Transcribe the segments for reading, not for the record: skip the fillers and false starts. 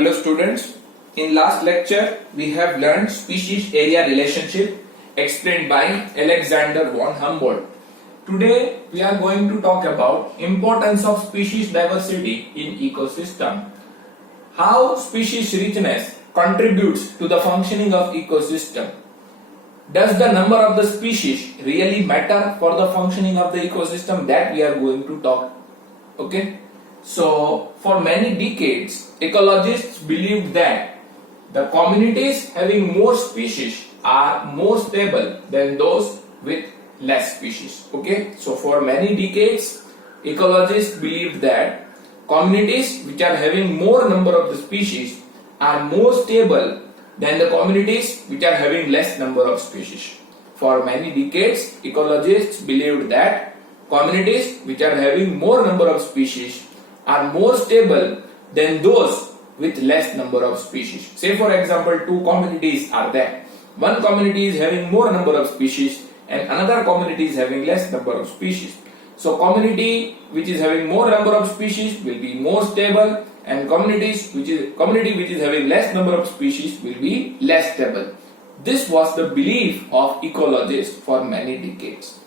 Hello students, in last lecture we have learned species area relationship explained by Alexander von Humboldt. Today we are going to talk about importance of species diversity in ecosystem. How species richness contributes to the functioning of ecosystem. Does the number of the species really matter for the functioning of the ecosystem? That we are going to talk. Okay. So, for many decades, ecologists believed that the communities having more species are more stable than those with less species. Okay, so for many decades, ecologists believed that communities which are having more number of the species are more stable than the communities which are having less number of species. For many decades, ecologists believed that communities which are having more number of species are more stable than those with less number of species. Say for example, two communities are there. One community is having more number of species and another community is having less number of species. So community which is having more number of species will be more stable, and community which is having less number of species will be less stable. This was the belief of ecologists for many decades.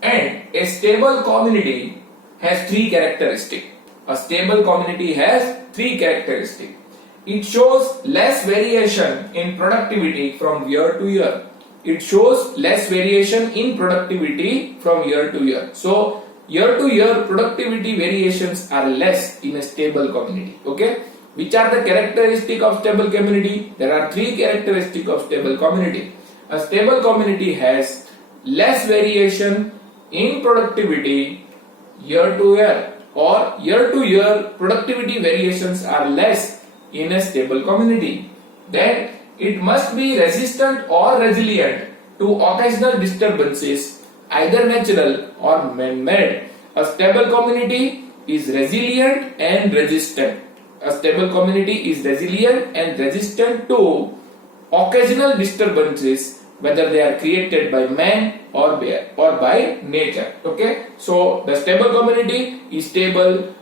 And a stable community has three characteristics. A stable community has three characteristics. It shows less variation in productivity from year to year. It shows less variation in productivity from year to year. So, year to year productivity variations are less in a stable community. Okay? Which are the characteristics of stable community? There are three characteristics of stable community. A stable community has less variation in productivity year to year, or year to year productivity variations are less in a stable community. Then it must be resistant or resilient to occasional disturbances, either natural or man-made. A stable community is resilient and resistant. A stable community is resilient and resistant to occasional disturbances, whether they are created by man or by nature. Okay, so the stable community is stable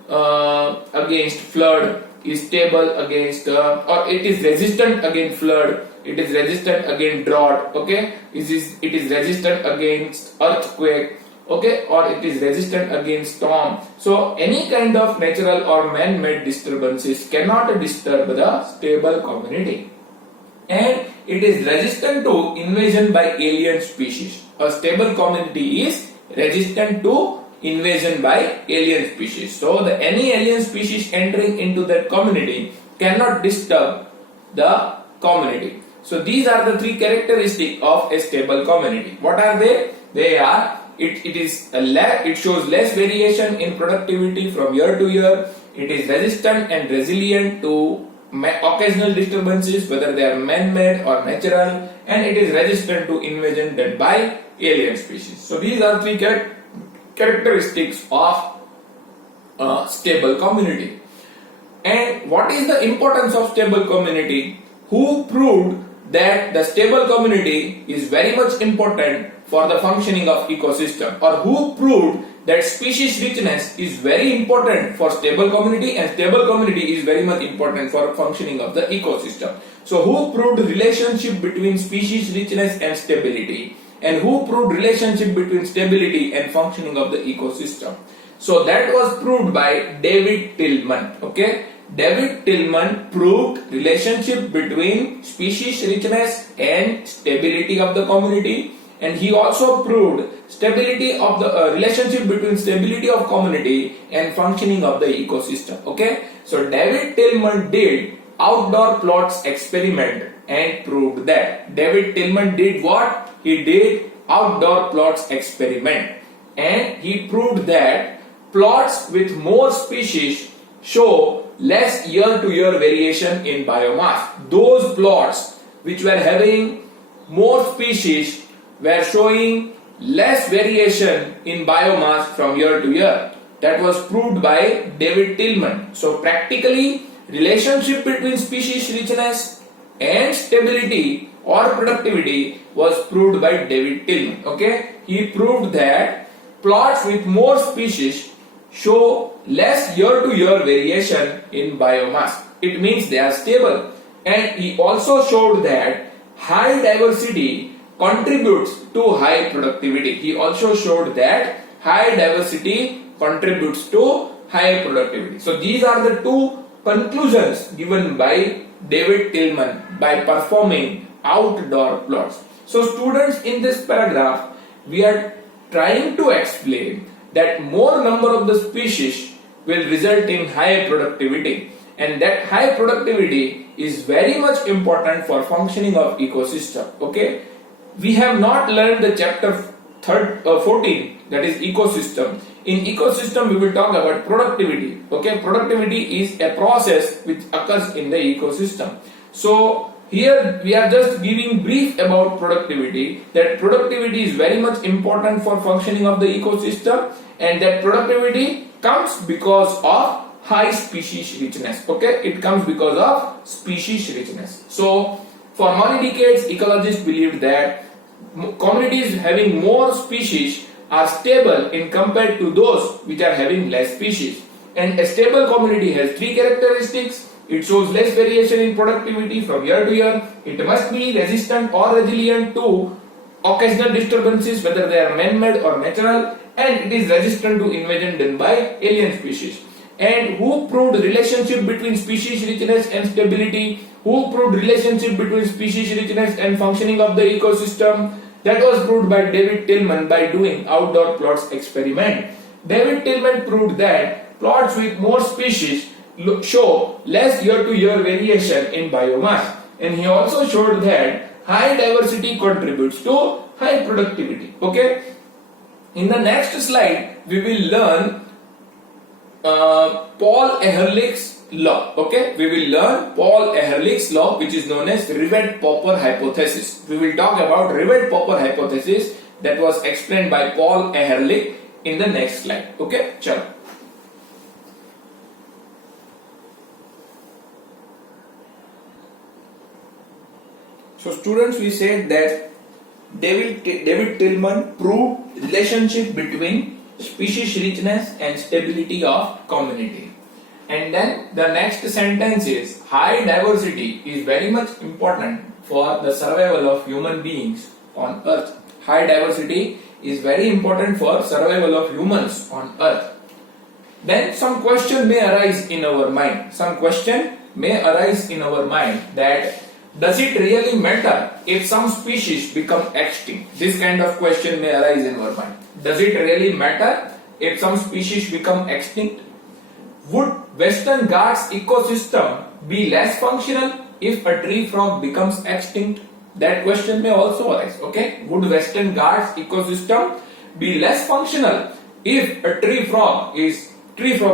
against flood, is stable against or it is resistant against flood, it is resistant against drought. Okay, it is resistant against earthquake. Okay, or it is resistant against storm. So any kind of natural or man-made disturbances cannot disturb the stable community. And it is resistant to invasion by alien species. A stable community is resistant to invasion by alien species. So any alien species entering into that community cannot disturb the community. So these are the three characteristics of a stable community. What are they? They are it shows less variation in productivity from year to year. It is resistant and resilient to occasional disturbances, whether they are man-made or natural, and it is resistant to invasion done by alien species. So these are three characteristics of a stable community. And what is the importance of stable community? Who proved that the stable community is very much important for the functioning of ecosystem, or who proved that species richness is very important for stable community and stable community is very much important for functioning of the ecosystem? So who proved relationship between species richness and stability, and who proved relationship between stability and functioning of the ecosystem? So that was proved by David Tillman. Okay, David Tillman proved relationship between species richness and stability of the community, and he also proved stability of the relationship between stability of community and functioning of the ecosystem. Okay, so David Tillman did outdoor plots experiment and proved that. David Tillman did what? He did outdoor plots experiment, and he proved that plots with more species show less year-to-year variation in biomass. Those plots which were having more species were showing less variation in biomass from year to year. That was proved by David Tillman. So practically, relationship between species richness and stability or productivity was proved by David Tillman. Okay, he proved that plots with more species show less year-to-year variation in biomass. it means they are stable. And he also showed that high diversity contributes to high productivity. He also showed that high diversity contributes to high productivity. So these are the two conclusions given by David Tillman by performing outdoor plots. So students, in this paragraph we are trying to explain that more number of the species will result in high productivity, and that high productivity is very much important for functioning of ecosystem. Okay, we have not learned the chapter 14, that is ecosystem. In ecosystem we will talk about productivity. Okay, productivity is a process which occurs in the ecosystem. So here we are just giving brief about productivity, that productivity is very much important for functioning of the ecosystem, and that productivity comes because of high species richness. Okay, it comes because of species richness. So for many decades ecologists believed that communities having more species are stable in compared to those which are having less species. And a stable community has three characteristics. It shows less variation in productivity from year to year. It must be resistant or resilient to occasional disturbances, whether they are man-made or natural, and it is resistant to invasion done by alien species. And who proved relationship between species richness and stability? Who proved relationship between species richness and functioning of the ecosystem? That was proved by David Tillman by doing outdoor plots experiment. David Tillman proved that plots with more species show less year-to-year variation in biomass, and he also showed that high diversity contributes to high productivity. Okay, in the next slide we will learn Paul Ehrlich's law. Okay, we will learn Paul Ehrlich's law, which is known as Rivet-Popper hypothesis. We will talk about Rivet-Popper hypothesis that was explained by Paul Ehrlich in the next slide. Okay, chalo. So students, we said that David Tillman proved relationship between species richness and stability of community. And then the next sentence is high diversity is very much important for the survival of human beings on earth. High diversity is very important for survival of humans on earth. Then some question may arise in our mind. Some question may arise in our mind that does it really matter if some species become extinct? This kind of question may arise in our mind. Does it really matter if some species become extinct? Would Western Ghats ecosystem be less functional if a tree frog becomes extinct? That question may also arise. Okay, would Western Ghats ecosystem be less functional if a tree frog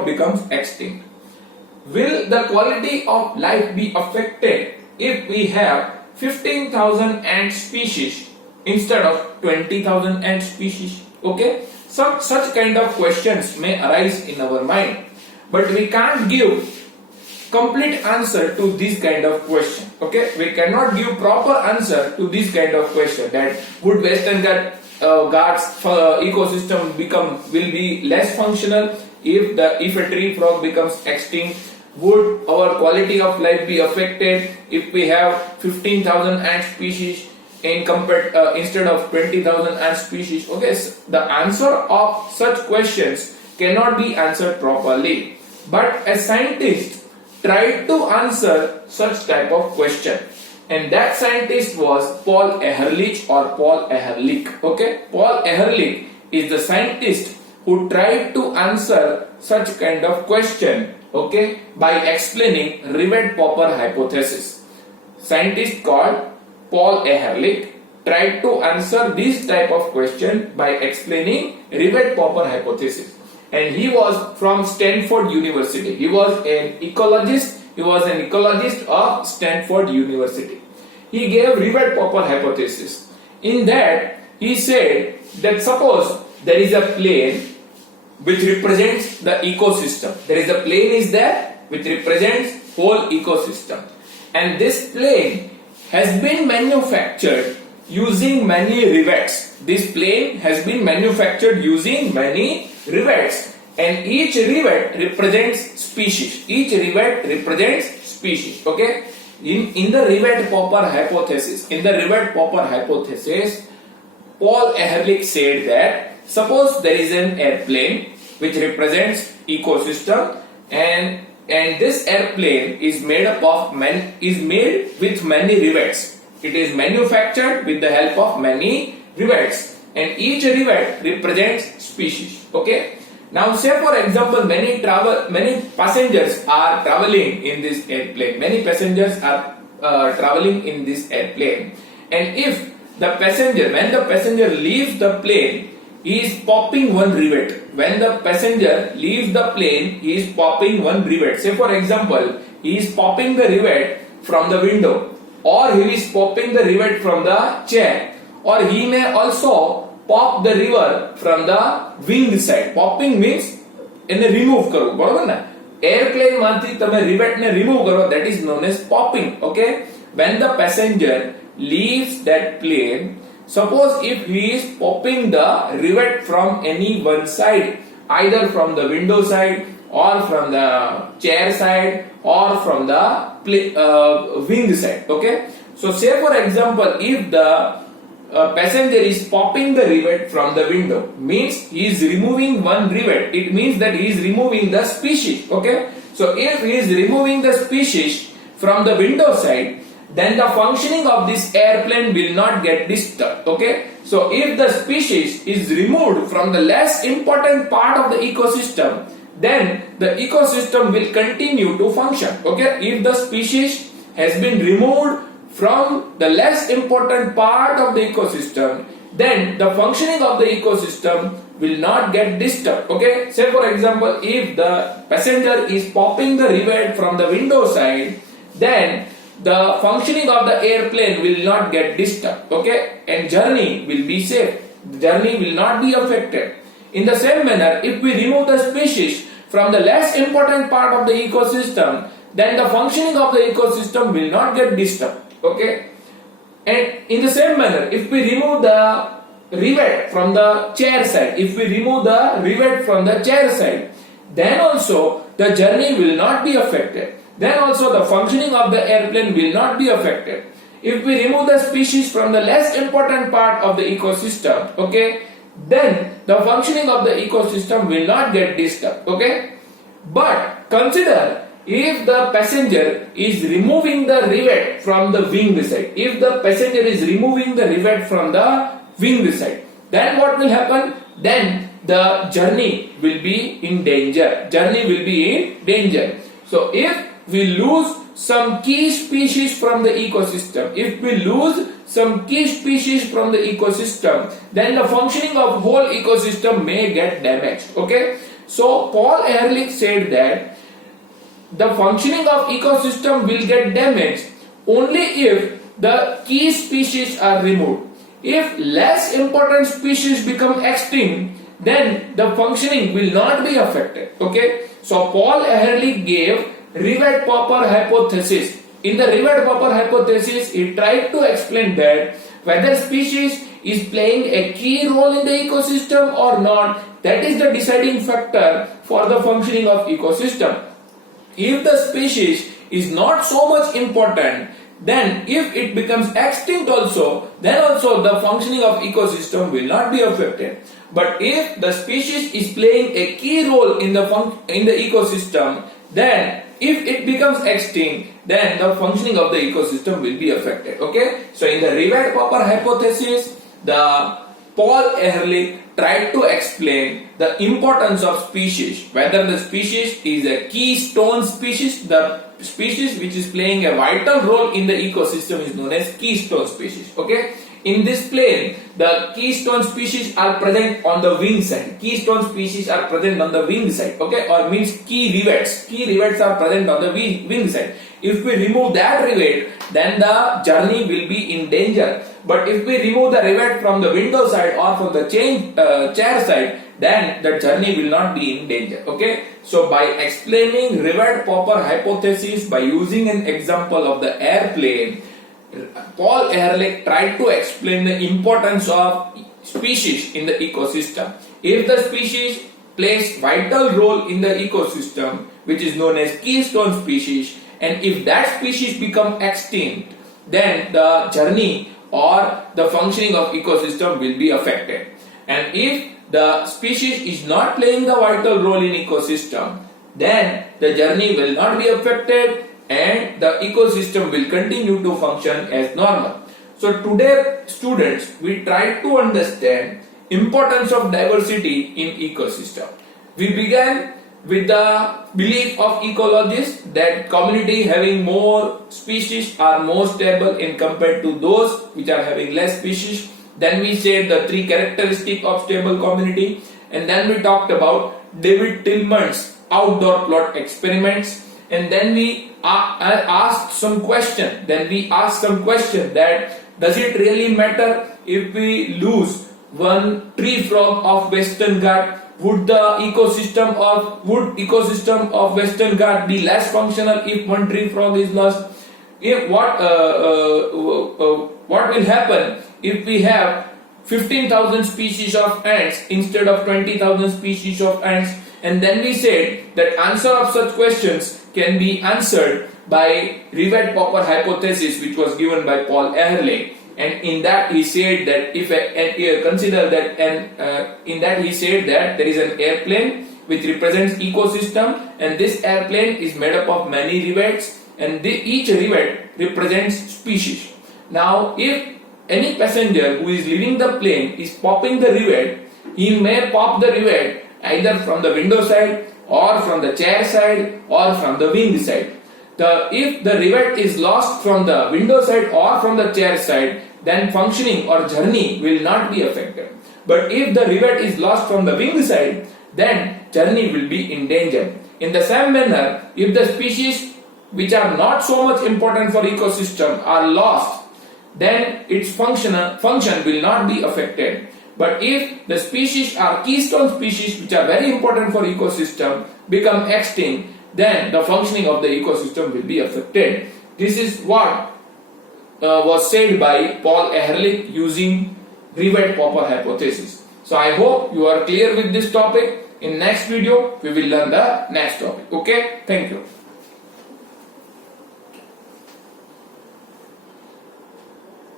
becomes extinct? Will the quality of life be affected if we have 15,000 ant species instead of 20,000 ant species? Okay, such kind of questions may arise in our mind, but we can't give complete answer to this kind of question. Okay, we cannot give proper answer to this kind of question, that would Western Ghats ecosystem will be less functional if a tree frog becomes extinct? Would our quality of life be affected if we have 15,000 ant species instead of 20,000 ant species? Okay, so the answer of such questions cannot be answered properly, but a scientist tried to answer such type of question, and that scientist was Paul Ehrlich or Paul Ehrlich. Okay, Paul Ehrlich is the scientist who tried to answer such kind of question, okay, by explaining Rivet-Popper hypothesis. Scientist called Paul Ehrlich tried to answer this type of question by explaining Rivet-Popper hypothesis, and he was from Stanford University. He was an ecologist. He was an ecologist of Stanford University. He gave Rivet-Popper hypothesis. In that, he said that suppose there is a plane which represents the ecosystem. There is a plane is there which represents whole ecosystem, and this plane has been manufactured using many rivets. This plane has been manufactured using many rivets, and each rivet represents species. Each rivet represents species. Okay, in the Rivet-Popper hypothesis, Paul Ehrlich said that suppose there is an airplane which represents ecosystem, and this airplane is made with many rivets. It is manufactured with the help of many rivets, and each rivet represents species. Okay. Now, say for example, many passengers are traveling in this airplane. And if when the passenger leaves the plane, he is popping one rivet. When the passenger leaves the plane, he is popping one rivet. Say for example, he is popping the rivet from the window, or he is popping the rivet from the chair, or he may also pop the river from the wing side. Popping means એને remove કરવું, બરોબર ને? Airplane માંથી તમે rivet ને remove કરો, that is known as popping. Okay, when the passenger leaves that plane, suppose if he is popping the rivet from any one side, either from the window side or from the chair side or from the wing side. Okay, so say for example, if the passenger is popping the rivet from the window, means he is removing one rivet. It means that he is removing the species. Okay, so if he is removing the species from the window side, then the functioning of this airplane will not get disturbed. Okay, so if the species is removed from the less important part of the ecosystem, then the ecosystem will continue to function. Okay, if the species has been removed from the less important part of the ecosystem, then the functioning of the ecosystem will not get disturbed. Okay, say for example, if the passenger is popping the rivet from the window side, then the functioning of the airplane will not get disturbed. Okay, and journey will be safe. The journey will not be affected. In the same manner, if we remove the species from the less important part of the ecosystem, then the functioning of the ecosystem will not get disturbed. Okay, and in the same manner, if we remove the rivet from the chair side, then also the journey will not be affected. Then also the functioning of the airplane will not be affected. If we remove the species from the less important part of the ecosystem, okay, then the functioning of the ecosystem will not get disturbed. Okay, but consider if the passenger is removing the rivet from the wing side, then what will happen? Then the journey will be in danger. So if we lose some key species from the ecosystem, then the functioning of whole ecosystem may get damaged. Okay, so Paul Ehrlich said that the functioning of ecosystem will get damaged only if the key species are removed. If less important species become extinct, then the functioning will not be affected. Okay, so Paul Ehrlich gave Rivet-Popper hypothesis. In the Rivet-Popper hypothesis, he tried to explain that whether species is playing a key role in the ecosystem or not, that is the deciding factor for the functioning of ecosystem. If the species is not so much important, then if it becomes extinct also, then also the functioning of ecosystem will not be affected. But if the species is playing a key role in the ecosystem, then if it becomes extinct, then the functioning of the ecosystem will be affected. Okay, so in the Rivet-Popper hypothesis, the Paul Ehrlich tried to explain the importance of species, whether the species is a keystone species. The species which is playing a vital role in the ecosystem is known as keystone species. Okay, in this plane, the keystone species are present on the wing side. Okay, or means key rivets are present on the wing side. If we remove that rivet, then the journey will be in danger. But if we remove the rivet from the window side or from the chair side, then the journey will not be in danger. Okay, so by explaining Rivet-Popper hypothesis by using an example of the airplane, Paul Ehrlich tried to explain the importance of species in the ecosystem. If the species plays vital role in the ecosystem, which is known as keystone species, and if that species become extinct, then the journey or the functioning of ecosystem will be affected. And if the species is not playing the vital role in ecosystem, then the journey will not be affected and the ecosystem will continue to function as normal. So today, students, we try to understand importance of diversity in ecosystem. We began with the belief of ecologists that community having more species are more stable in compared to those which are having less species. Then we said the three characteristics of stable community, and then we talked about David Tillman's outdoor plot experiments, and then we asked some question. That does it really matter if we lose one tree frog of Western Ghat? Would ecosystem of Western Ghat be less functional if one tree frog is lost? What will happen if we have 15,000 species of ants instead of 20,000 species of ants? And then we said that answer of such questions can be answered by Rivet-Popper hypothesis, which was given by Paul Ehrlich. And in that he said that he said that there is an airplane which represents ecosystem, and this airplane is made up of many rivets, and each rivet represents species. Now, if any passenger who is leaving the plane is popping the rivet, he may pop the rivet either from the window side or from the chair side or from the wing side. If the rivet is lost from the window side or from the chair side, then functioning or journey will not be affected. But if the rivet is lost from the wing side, then journey will be in danger. In the same manner, if the species which are not so much important for ecosystem are lost, then its function will not be affected. But if the species are keystone species which are very important for ecosystem become extinct, then the functioning of the ecosystem will be affected. This is what was said by Paul Ehrlich using Rivet-Popper hypothesis. So I hope you are clear with this topic. In next video, we will learn the next topic. Okay, thank you.